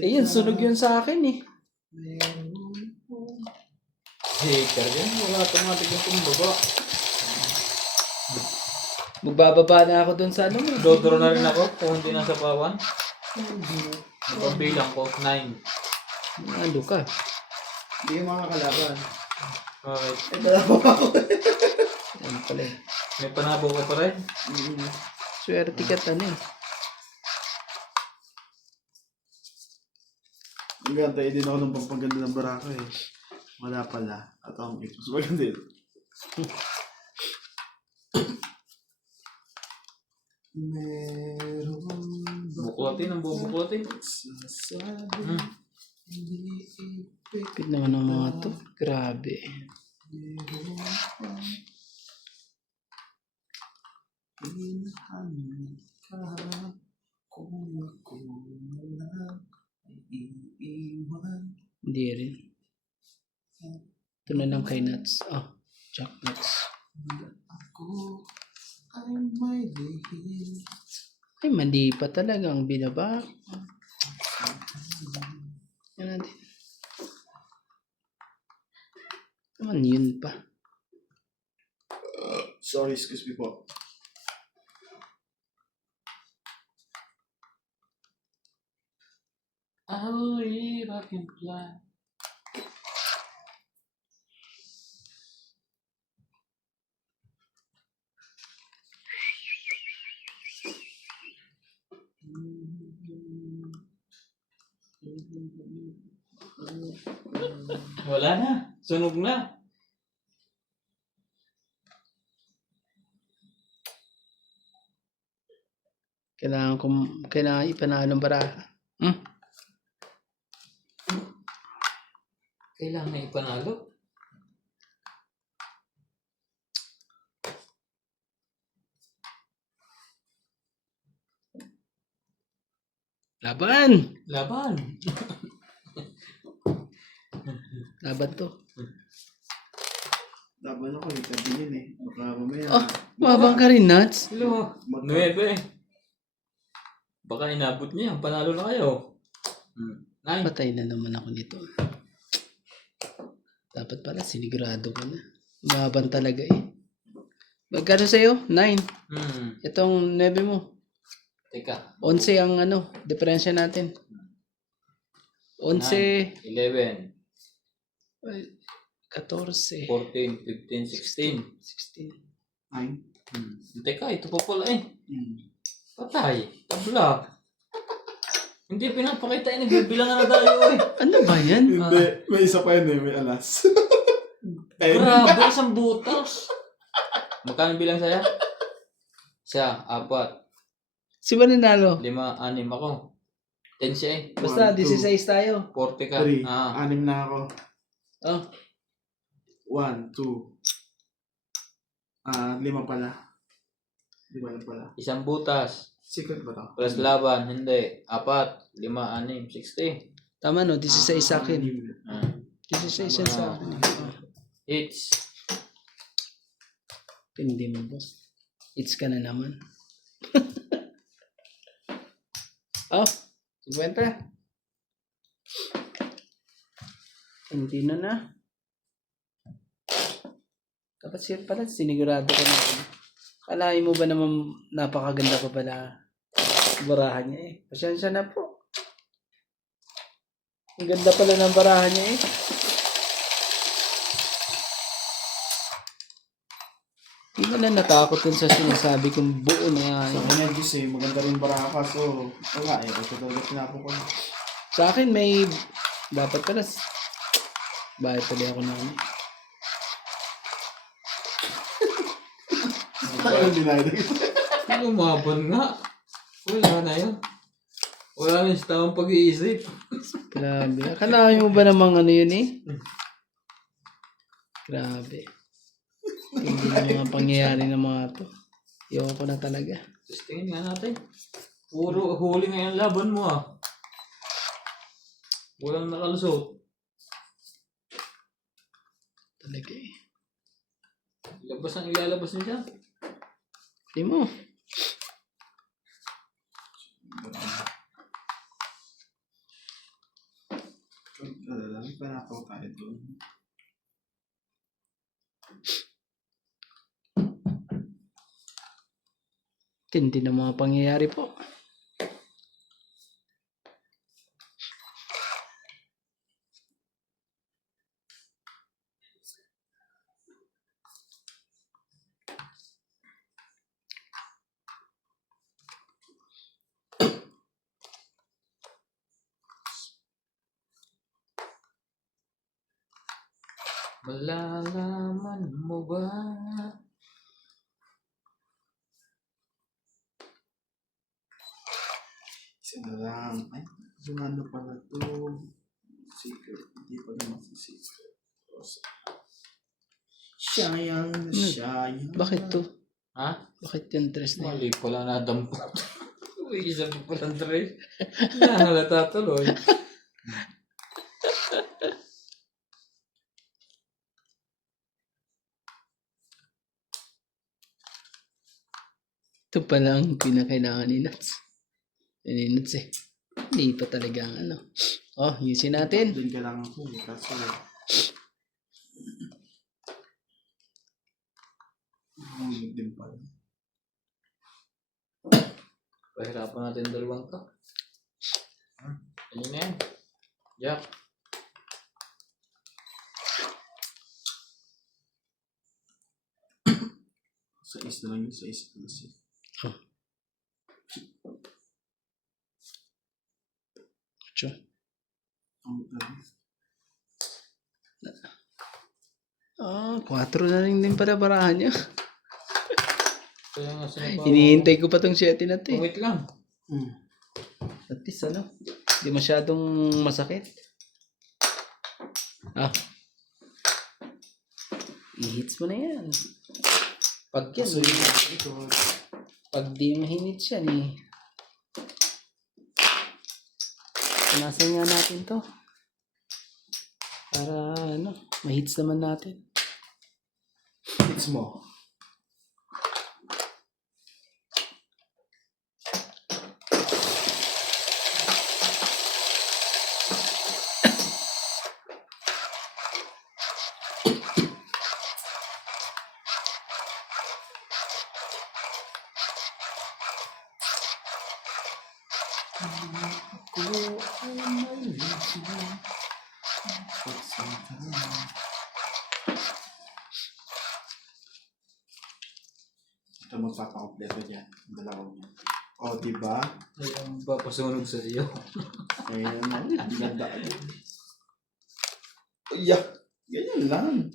Yan, sunog yun sa akin eh. Hater yan. Wala automatic yung kumbaba. Magbababa na ako dun sa ano mo. Dodoro na rin ako kung hindi nasa pawan. Pagbilang ko, 9. Ano ka? Hindi yung mga kalaban. Okay. Dalawa pa ako. Yan pala eh. May panabo ka pa rin? Swerte ka tan eh. Gantay din ako ng pampaganda ng barako eh. Wala pala. At ang ito. So maganda yun. Meron Buklatin ang bubuklatin. sasabi hindi ibig Pit naman ang mga to. Grabe. meron hinahanap ka kung ako na lang ay iiwan. Hindi rin. Ito na lang kay Nuts. Jack Nuts. Ako ay may lihim. Ay, mali pa talaga ang binaba. Yan natin. Naman yun pa. Sorry, excuse me po. I will live, I can fly. Wala na. Sunog na. Kailangan ipanalo ang baraha. Kailangan ipanalo. Laban! Laban. Laban to. Laban ako eh, sabihin eh. Baka mamaya. Mabang ka rin, Nuts. Hello. 9. Baka inabot niya. Panalo na kayo. 9. Patay na naman ako nito. Dapat pala, sinigurado ko na. Laban talaga eh. Magkano sa'yo? 9. Itong 9 mo. Teka. 11 ang diferensya natin. 11. 11. 14. 14, 15, 16. 16. Ay. Teka, ito pa pala eh. Patay. Tabla. Hindi pinapakita eh. Nagbibilangan na tayo eh. Ano ba yan? Hindi. May isa pa yun eh. May alas. Grabe, isang butas. Magkano bilang saya? Siya, 4. Si ba nanalo? 5, 6 ako. 10 siya eh. Basta 1, 2, 16 tayo. 40 ka. 3. 6 na ako. Oh. 1, 2. 5 pala. 5 lang pala. Isang butas. Secret ba to? Plus laban. Hindi. 4, 5, 6, 60. Tama no, 16 sa akin. 16 yan sa akin. Hits. Hindi mo boss. It's ka na naman. Oh, 50. Hindi na. Dapat siya pala, sinigurado ko na. Kalahin mo ba naman napakaganda pa pala barahan niya eh. Pasensya na po. Ang ganda pala ng barahan niya eh. Hindi ka na natakot dun sa sinasabi kong buo na yan. Sa kanya gusto eh. Maganda rin baraka. So, wala eh. Kasi talaga sinapo ko. Sa akin may dapat pala bakit pala ako na Ayun, dinahin. Lumaban nga. Wala na yun. Wala na siya tamang pag-iisip. Grabe. Akalain mo ba namang yun eh? Grabe. Hindi na mga pangyayari ng mga to. Iwan ko na talaga. Tapos tingin nga natin. Puro huli ngayon laban mo ah. Walang nakalusot. Talaga eh. Labas ang ilalabas niya siya. Hindi mo. May panataw tayo doon. Tindi na mga pangyayari po. Malalaman mo ba? Isa na lang. Ay, ano pala to? Secret. Hindi pa naman si secret. Sayang na sayang. Bakit to? Ha? Bakit yung dress na yun? Mali pala nadampot. Uy, isa pa palang dress. Nahalata tuloy. Ito pala ang pinakailangan ni Nuts. Ni Nuts eh. Hindi pa talaga ang ano. Oh, yusin natin. Doon ka lang ako eh. Kaso, hindi din pala. Pahirapan natin dalawang to. Ano na yan? Jack. Sa is na lang yun. Sa is na lang. Oh. Ocho. Ah, 4 na rin din pala barahan niya. Kaya nga sinabawa. Hinihintay ko pa tong 7 na to eh. Wait lang. At least ano, hindi masyadong masakit. Ah. I-hits mo na yan. Pag yan, pag di mahinit siya eh. Punasan nga natin to. Para ano, mahits naman natin. It's mo. Ito magpapakompleto dyan. Ang dalawang yan. O, diba? Ay, ang papasunog sa iyo. Ayan na. Ang ganda. Yeah. Ganyan lang.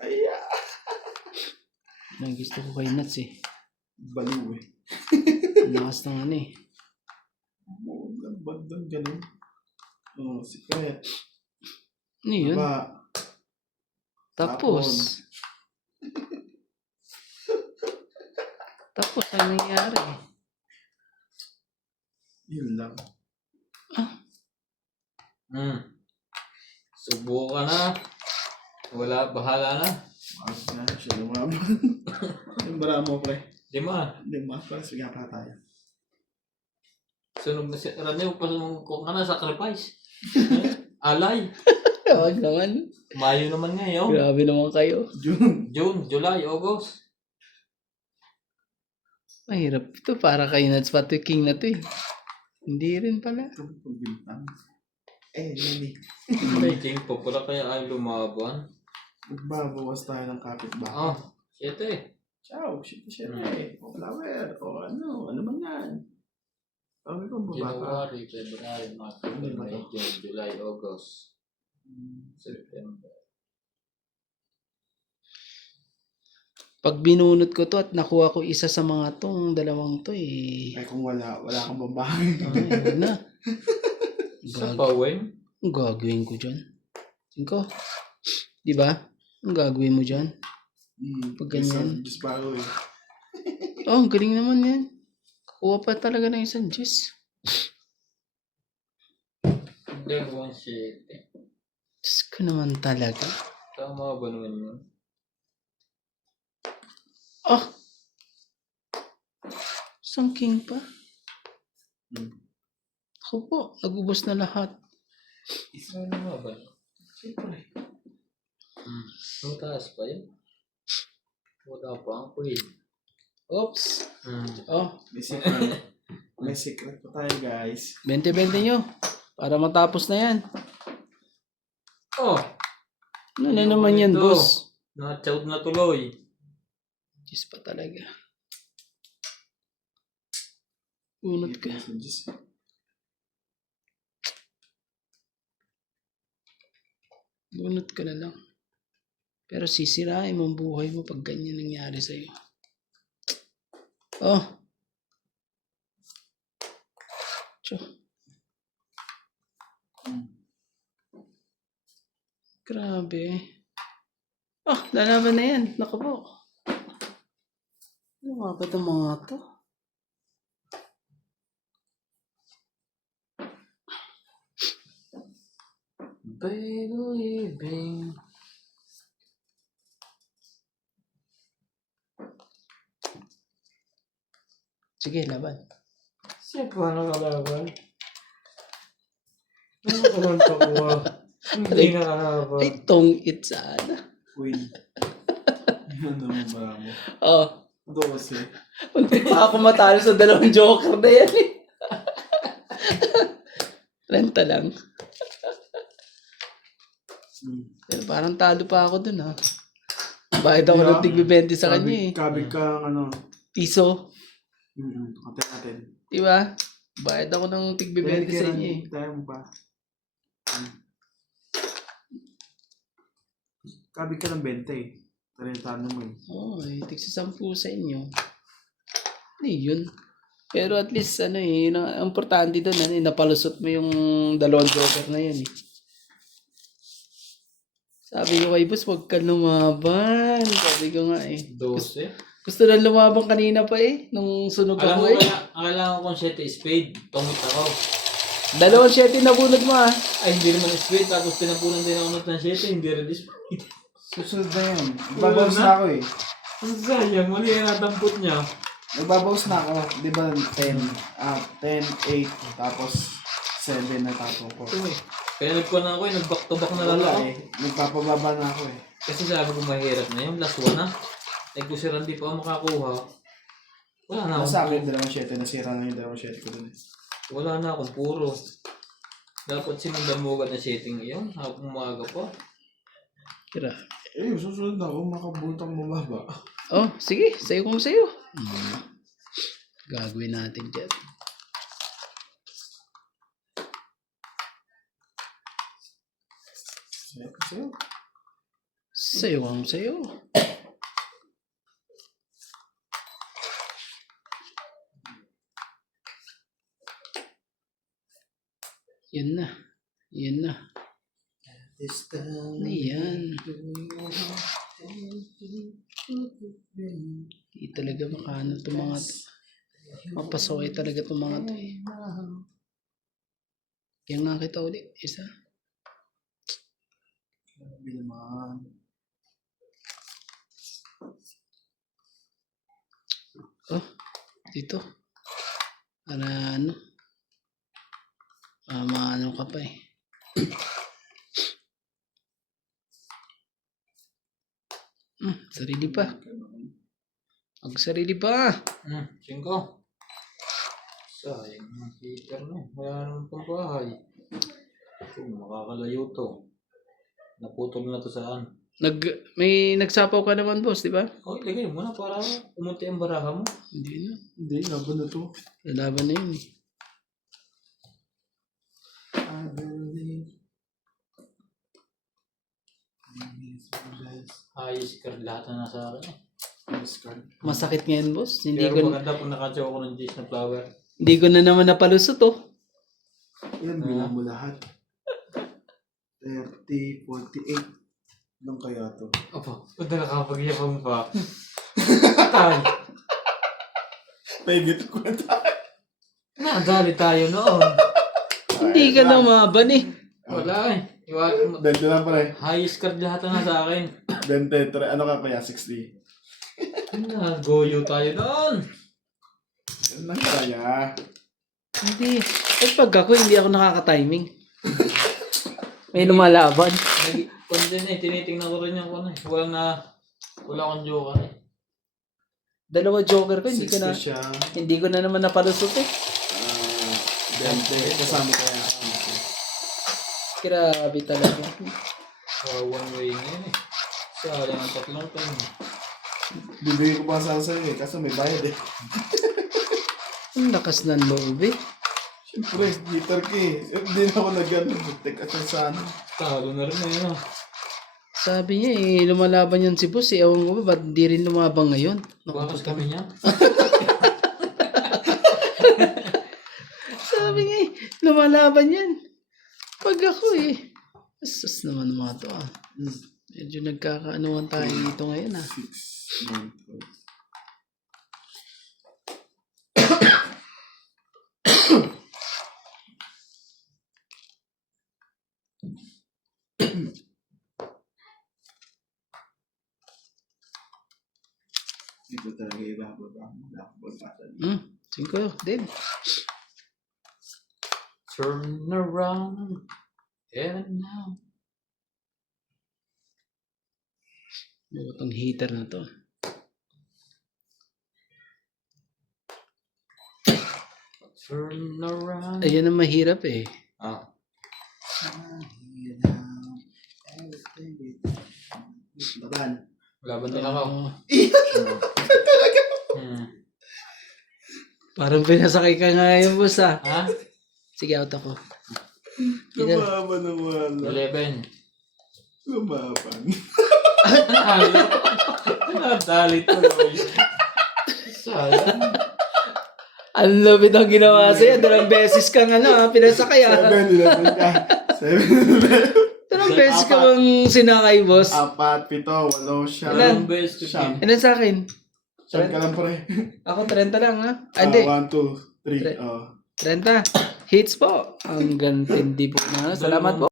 Ayan. Ang gusto ko kay Nuts eh. Baliw eh. Ang lakas ng ano eh. Oo, bandang ganun. Oo, secret. Ano yun? Diba? Tapos. Tapos, ano nangyari? Yun lang. Subukan na. Wala, bahala na. Maas na. Siya lumaban. Yung bara mo, pre. Lima. Lima. Para sige pa tayo. Sunog na si Raneo, pasunong ko ka na, sacrifice. Alay. Huwag naman. Mayo naman ngayon. Grabe naman kayo. June. June, July, August. Mahirap ito. Para kay Nuts pati King na to eh. Hindi rin pala. Ito pagbintang. Nani. Making po pala kaya ay lumaban. Magbabawas tayo ng kapitbahay. Oh, siyete. Ciao, shit. O flower. O ano man yan. Sabi ko, bumata. January, February, March, April, May, June, July, August, September. Pag binunot ko to at nakuha ko isa sa mga tong dalawang to eh. Ay, kung wala kang babae. Ay, wag na. Sa pawin? Ang gagawin ko dyan? Tingko. Di ba? Ang gagawin mo dyan? Pag ganyan. Just paro eh. Oh, ang galing naman yan. Kuha pa talaga ng isang juice. Hindi, 1 Diyos ko naman talaga. Tama ba naman yun? Oh! Isang king pa. Ako po, nagubos na lahat. Isa na nga ba? Siyempre. Mataas pa yun. Wala pa ang queen. Oops. Oh, May secret. May secret pa tayo, guys. 20-20 nyo. Para matapos na yan. Oh! Ano na naman yan, Ito. boss? Na-chout na tuloy. Diyos pa talaga. Unot ka. Bunot ka na lang. Pero sisirain mo ang buhay mo pag ganyan nangyari sa'yo. Oh. Tiyo. Grabe. Ah, lalaban na yan. Naku po. Ano nga ba itong mga to? Believing. Sige, laban. Siya pa nakalaban. Ano ka lang pakuha? Hindi nakalaban. Ay, tong it sana. Queen. Yan naman ba mo? Oh. 12. Hindi pa ako matalo sa dalawang joker na yan eh. Renta lang. Pero parang talo pa ako dun ha. Bayad ako ng tig-20 sa kanya eh. Kabig ka ano. Piso. Kante natin. Diba? Bayad ako ng tig-20 sa inyo eh. Tayo mo pa. Kabig ka ng 20 eh. Tarintano mo eh. Oo, tig-10 sa inyo. Ano yun? Pero at least ano eh, ang importante doon, ano, napalusot mo yung dalawang joker na yun eh. Sabi ko kay boss, huwag ka lumaban. Sabi ko nga eh. 12. Gusto na lumabang kanina pa eh, nung sunog Alam ako mo, eh. kailangan kong 7 spade. Tungit ako. Dalawang 7 na bunod mo ah. Ay, hindi naman spade. Tapos pinapunan din ako ng 7. Hindi rin spade. Susunod na yun. Nagbabawas na ako eh. Ang sayang. Mali yung natampot niya. Nagbabawas na ako. Di ba 10, 8, tapos 7 na tapo ko. Kaya nagkuha na ako eh. Nag-back to back na lang Wala ako. eh. Nagpapababa na ako eh. Kasi sabi ko mahirap na yung last one na. Eh kung si Randy pa ako makakuha. Wala na Nasa akong akin, 2 nasira na yung 2 ko dun eh. Wala na akong puro. Dapat sinundan mo agad na setting yun. Habang umaga pa. Tira. Eh, susunod na ako makabuntang mababa. Oh, sige. Sayo kung sayo. Gagawin natin dyan. Sayo. Sayo kung sayo. Yan na. Yan na. Ano yan? Hindi talaga makano itong mga to. Mapasaway talaga itong mga to eh. Kaya nga kita ulit. Isa. Grabe naman. Oh, dito. Para ano? Maano ka pa eh. Sarili pa. Ang sarili pa. 5. Sayang ng heater na. Wala naman pang bahay. Kung makakalayo to. Naputol na to saan. May nagsapaw ka naman boss, di ba? Okay, lagay mo na para umunti ang baraha mo. Hindi na. Hindi, laban na to. Lalaban na yun eh. I believe. Ayos ka lahat na nasa akin. Masakit ngayon boss. Hindi Pero ko, maganda kung nakachaw ako ng Jace na flower. hindi ko na naman napalusot oh. Yan, bilang mo lahat. 30, 48. Ilang kaya to? Opo, kung nakapag-iyapang pa. Patay. Pwede ko na tayo. Nadali tayo noon. Hindi ka na maban eh. Wala eh. Dente lang pala eh. Highest card lahat na sa akin. Dente, ano ka kaya? 60. Goyo tayo noon. Yan lang kaya. Hindi. Eh pag ako, hindi ako nakaka-timing. May lumalaban. Kung din tinitingnan ko rin yung ano eh. Wala akong joke eh. Dalawa joker ko, hindi ko 6 na, pa siya. hindi ko na naman napalusot eh. 20. Kasama kaya. Grabe talaga. One way ngayon eh. Sayang ang tatlong pen. Bibigay ko pa sana sa'yo eh. Kaso may bayad eh. Ang lakas ng loob eh. Siyempre, guitar ka eh. Hindi na ako nag-ano. Teka siya sa ano. Talo na rin ngayon ah. Sabi niya eh, lumalaban yan si boss eh. Ewan ko ba, ba't di rin lumabang ngayon? Bakas kami niya. Sabi niya eh, lumalaban yan. Pag ako eh. Asas naman mga to ah. Medyo nagkakaanuhan tayo dito ngayon ah. 6, 9, 12. Dito talaga ibababa. Nakapagpasa. 5, din. Turn around. And now. Itong heater na to. Turn around. Ayun ang mahirap eh. Ah. Laban. Laban din ako. Oo. Hmm. Parang pinasakay ka nga yung boss ah. Ha? Sige, out ako. Lumaban naman. 11. Lumaban. Nadali tuloy. Sayang. Ang lupit ang ginawa sa'yo. 2 beses kang pinasakay ah. 7-11 ka. 7-11. 2 beses ka bang sinakay, boss? 4, 7, 8, siya. Ilan? Best Siyam. Ilan sa akin? Siyam ka lang pre. Ako 30 lang ha. Ah, hindi. 1, 2, 3. 30. Hits po. Ang gantindi po na. Salamat po.